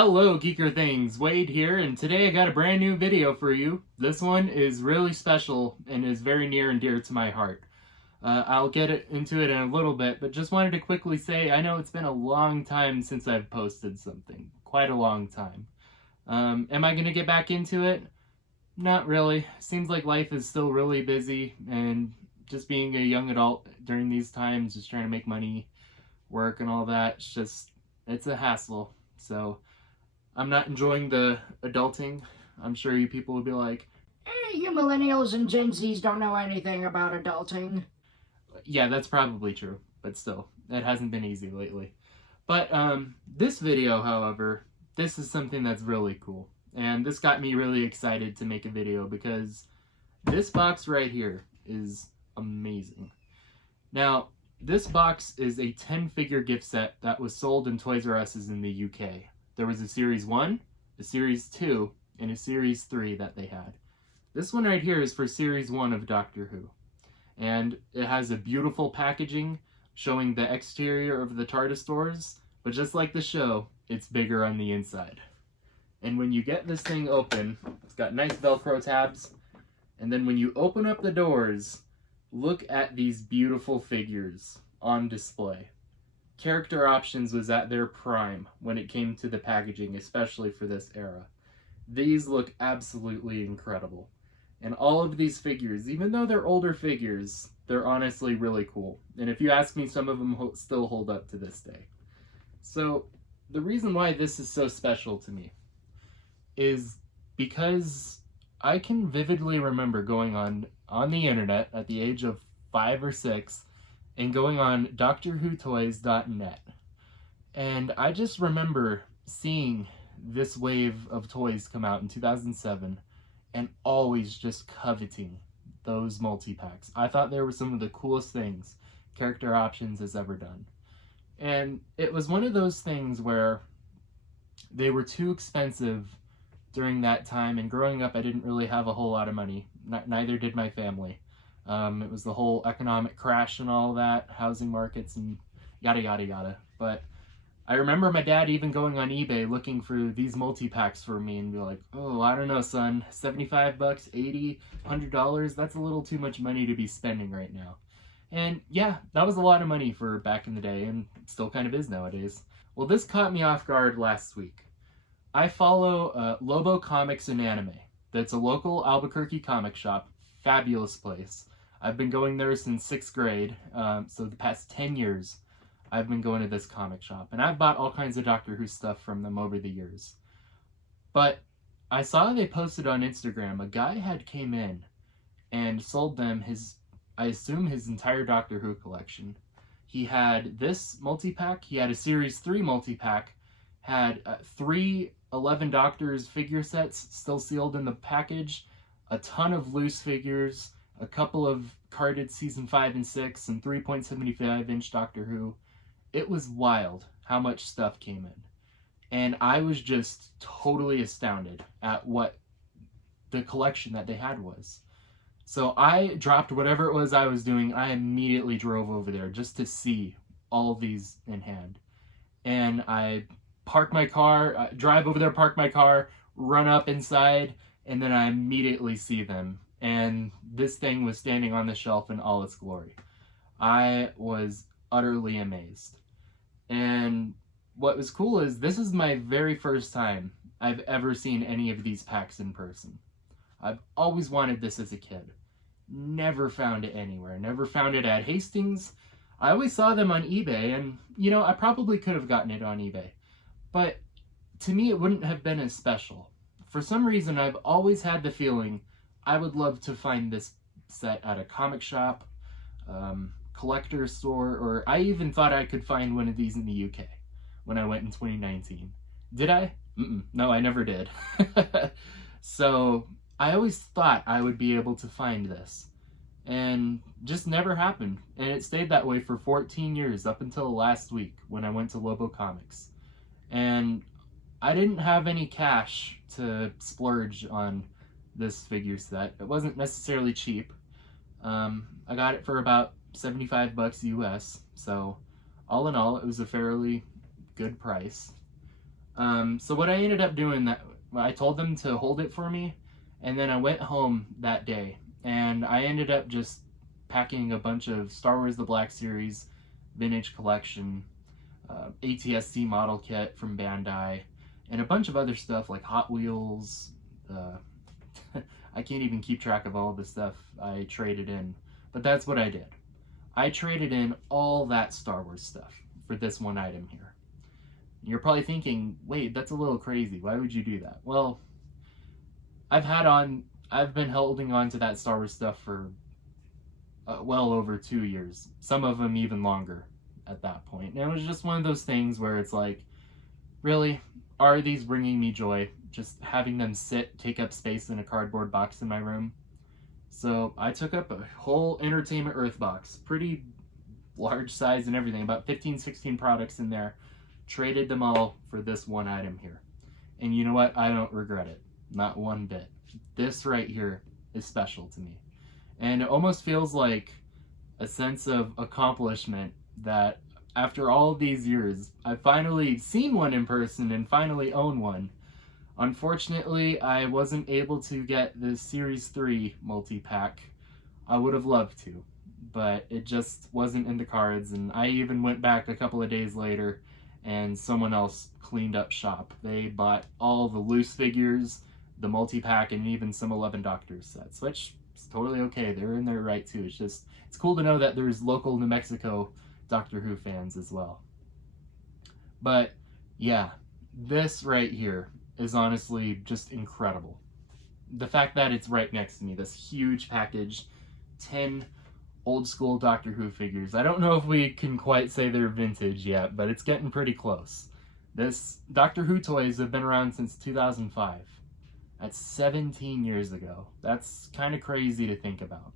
Hello Geeker Things, Wade here, and today I got a brand new video for you. This one is really special and is very near and dear to my heart. I'll get into it in a little bit, but just wanted to quickly say I know it's been a long time since I've posted something. Quite a long time. Am I going to get back into it? Not really. Seems like life is still really busy, and just being a young adult during these times, just trying to make money, work and all that, it's a hassle. So I'm not enjoying the adulting. I'm sure you people will be like, You millennials and Gen Zs don't know anything about adulting. yeah, that's probably true, but still, it hasn't been easy lately. But this video, however, this is something that's really cool. And this got me really excited to make a video because this box right here is amazing. Now, this box is a 10-figure gift set that was sold in Toys R Us's in the UK. There was a Series 1, a Series 2, and a Series 3 that they had. This one right here is for Series 1 of Doctor Who. And it has a beautiful packaging showing the exterior of the TARDIS doors, but just like the show, it's bigger on the inside. And when you get this thing open, it's got nice Velcro tabs, and then when you open up the doors, look at these beautiful figures on display. Character Options was at their prime when it came to the packaging, especially for this era. These look absolutely incredible. And all of these figures, even though they're older figures, they're honestly really cool. And if you ask me, some of them still hold up to this day. So the reason why this is so special to me is because I can vividly remember going on the internet at the age of 5 or 6 and going on DoctorWhoToys.net. And I just remember seeing this wave of toys come out in 2007 and always just coveting those multi-packs. I thought they were some of the coolest things Character Options has ever done. And it was one of those things where they were too expensive during that time, and growing up I didn't really have a whole lot of money. Neither did my family. It was the whole economic crash and all that, housing markets and yada yada yada. But I remember my dad even going on eBay looking for these multi-packs for me and be like, oh, I don't know, son, 75 bucks, 80, $100, that's a little too much money to be spending right now. And yeah, that was a lot of money for back in the day, and still kind of is nowadays. Well, this caught me off guard last week. I follow Lobo Comics and Anime. That's a local Albuquerque comic shop. Fabulous place. I've been going there since 6th grade, so the past 10 years I've been going to this comic shop. And I've bought all kinds of Doctor Who stuff from them over the years. But I saw they posted on Instagram, a guy had came in and sold them I assume his entire Doctor Who collection. He had this multi-pack, he had a Series 3 multi-pack, had 3 11 Doctors figure sets still sealed in the package, a ton of loose figures, a couple of carded season 5 and 6, and 3.75-inch Doctor Who. It was wild how much stuff came in. And I was just totally astounded at what the collection that they had was. So I dropped whatever it was I was doing. I immediately drove over there just to see all of these in hand. And I park my car, drive over there, park my car, run up inside, and then I immediately see them. And this thing was standing on the shelf in all its glory. I was utterly amazed. And what was cool is this is my very first time I've ever seen any of these packs in person. I've always wanted this as a kid. Never found it anywhere. Never found it at Hastings. I always saw them on eBay, and you know, I probably could have gotten it on eBay. But to me, it wouldn't have been as special. For some reason, I've always had the feeling I would love to find this set at a comic shop, collector's store, or I even thought I could find one of these in the UK when I went in 2019. Did I? No, I never did. So I always thought I would be able to find this, and just never happened. And it stayed that way for 14 years up until last week when I went to Lobo Comics. And I didn't have any cash to splurge on this figure set. It wasn't necessarily cheap. I got it for about 75 bucks US, so all in all, it was a fairly good price. So what I ended up doing, that I told them to hold it for me, and then I went home that day, and I ended up just packing a bunch of Star Wars The Black Series vintage collection, ATST model kit from Bandai, and a bunch of other stuff like Hot Wheels. I can't even keep track of all the stuff I traded in, but that's what I did. I traded in all that Star Wars stuff for this one item here. You're probably thinking, wait, that's a little crazy. Why would you do that? Well, I've been holding on to that Star Wars stuff for well over 2 years. Some of them even longer at that point. And it was just one of those things where it's like, really, are these bringing me joy? Just having them take up space in a cardboard box in my room. So I took up a whole Entertainment Earth box, pretty large size and everything, about 15, 16 products in there. Traded them all for this one item here. And you know what? I don't regret it. Not one bit. This right here is special to me. And it almost feels like a sense of accomplishment that after all these years, I've finally seen one in person and finally own one. Unfortunately, I wasn't able to get the Series 3 multi-pack. I would have loved to, but it just wasn't in the cards, and I even went back a couple of days later and someone else cleaned up shop. They bought all the loose figures, the multi-pack, and even some 11 Doctors sets, which is totally okay. They're in their right too. It's cool to know that there's local New Mexico Doctor Who fans as well. But yeah, this right here is honestly just incredible. The fact that it's right next to me, this huge package, 10 old school Doctor Who figures. I don't know if we can quite say they're vintage yet, but it's getting pretty close. This Doctor Who toys have been around since 2005. That's 17 years ago. That's kind of crazy to think about.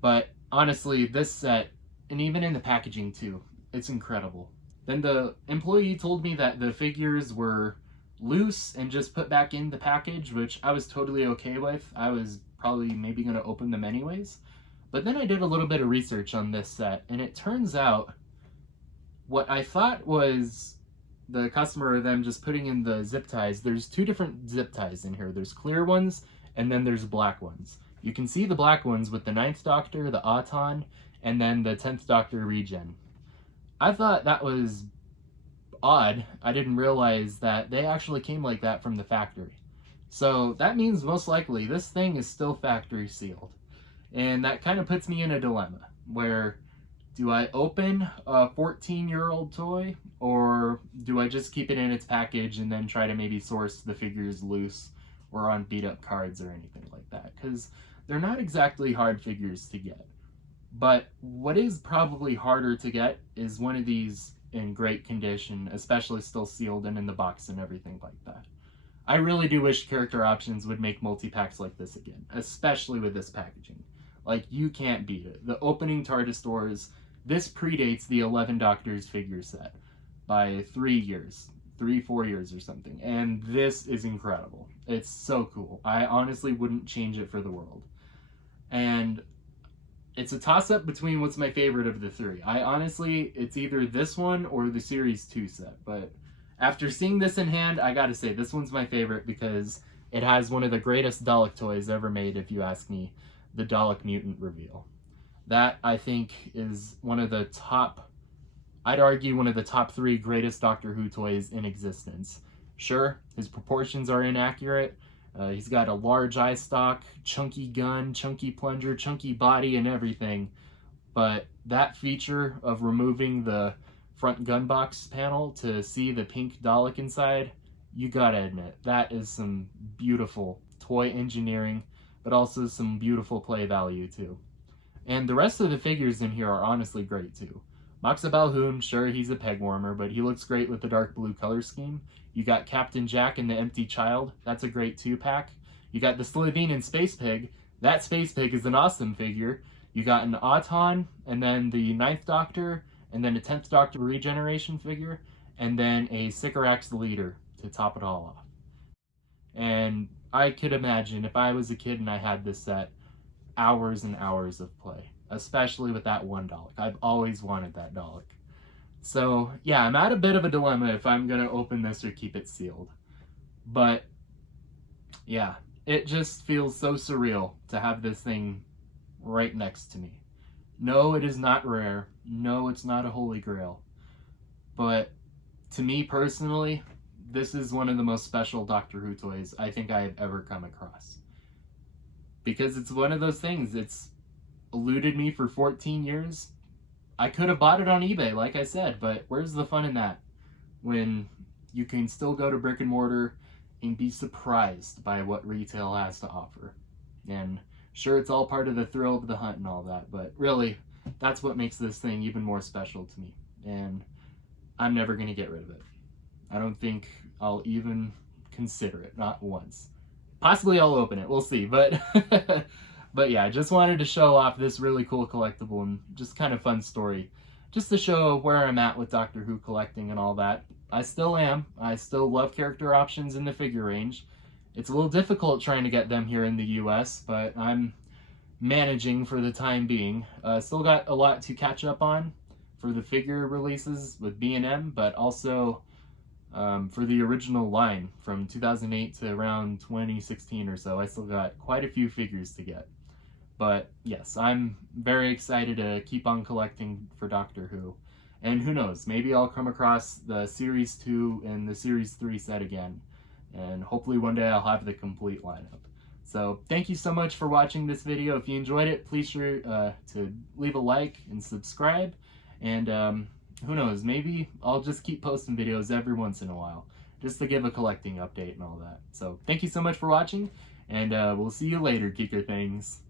But honestly, this set, and even in the packaging too, it's incredible. Then the employee told me that the figures were loose and just put back in the package, which I was totally okay with. I was probably maybe going to open them anyways. But then I did a little bit of research on this set, and it turns out what I thought was the customer or them just putting in the zip ties. There's two different zip ties in here. There's clear ones, and then there's black ones. You can see the black ones with the 9th Doctor, the Auton, and then the 10th Doctor Regen. I thought that was odd. I didn't realize that they actually came like that from the factory. So that means most likely this thing is still factory sealed. And that kind of puts me in a dilemma where, do I open a 14-year-old toy, or do I just keep it in its package and then try to maybe source the figures loose or on beat up cards or anything like that? Because they're not exactly hard figures to get. But what is probably harder to get is one of these in great condition, especially still sealed and in the box and everything like that. I really do wish Character Options would make multi-packs like this again, especially with this packaging. Like, you can't beat it. The opening TARDIS doors, this predates the 11 Doctors figure set by 3 years, 4 years or something. And this is incredible. It's so cool. I honestly wouldn't change it for the world. And it's a toss-up between what's my favorite of the three. It's either this one or the Series 2 set. But after seeing this in hand, I gotta say, this one's my favorite because it has one of the greatest Dalek toys ever made, if you ask me. The Dalek Mutant reveal. That, I think, is one of the top, I'd argue, one of the top 3 greatest Doctor Who toys in existence. Sure, his proportions are inaccurate. He's got a large eye stalk, chunky gun, chunky plunger, chunky body, and everything. But that feature of removing the front gun box panel to see the pink Dalek inside, you gotta admit, that is some beautiful toy engineering, but also some beautiful play value too. And the rest of the figures in here are honestly great too. Moxa Balhoun, sure, he's a peg warmer, but he looks great with the dark blue color scheme. You got Captain Jack and the Empty Child, that's a great 2-pack. You got the Slitheen and Space Pig, that Space Pig is an awesome figure. You got an Auton, and then the 9th Doctor, and then a 10th Doctor Regeneration figure, and then a Sycorax Leader to top it all off. And I could imagine if I was a kid and I had this set, hours and hours of play, especially with that one Dalek. I've always wanted that Dalek. So yeah, I'm at a bit of a dilemma if I'm gonna open this or keep it sealed. But yeah, it just feels so surreal to have this thing right next to me. No, it is not rare. No, it's not a holy grail. But to me personally, this is one of the most special Doctor Who toys I think I have ever come across. Because it's one of those things, it's eluded me for 14 years. I could have bought it on eBay, like I said, but where's the fun in that? When you can still go to brick and mortar and be surprised by what retail has to offer. And sure, it's all part of the thrill of the hunt and all that, but really, that's what makes this thing even more special to me. And I'm never going to get rid of it. I don't think I'll even consider it, not once. Possibly I'll open it, we'll see, but but yeah, I just wanted to show off this really cool collectible and just kind of fun story, just to show where I'm at with Doctor Who collecting and all that. I still am. I still love character options in the figure range. It's a little difficult trying to get them here in the US, but I'm managing for the time being. Still got a lot to catch up on for the figure releases with B&M, but also for the original line from 2008 to around 2016 or so. I still got quite a few figures to get. But yes, I'm very excited to keep on collecting for Doctor Who. And who knows, maybe I'll come across the Series 2 and the Series 3 set again. And hopefully one day I'll have the complete lineup. So thank you so much for watching this video. If you enjoyed it, please sure to leave a like and subscribe. And who knows, maybe I'll just keep posting videos every once in a while, just to give a collecting update and all that. So thank you so much for watching, and we'll see you later, Geeker Things.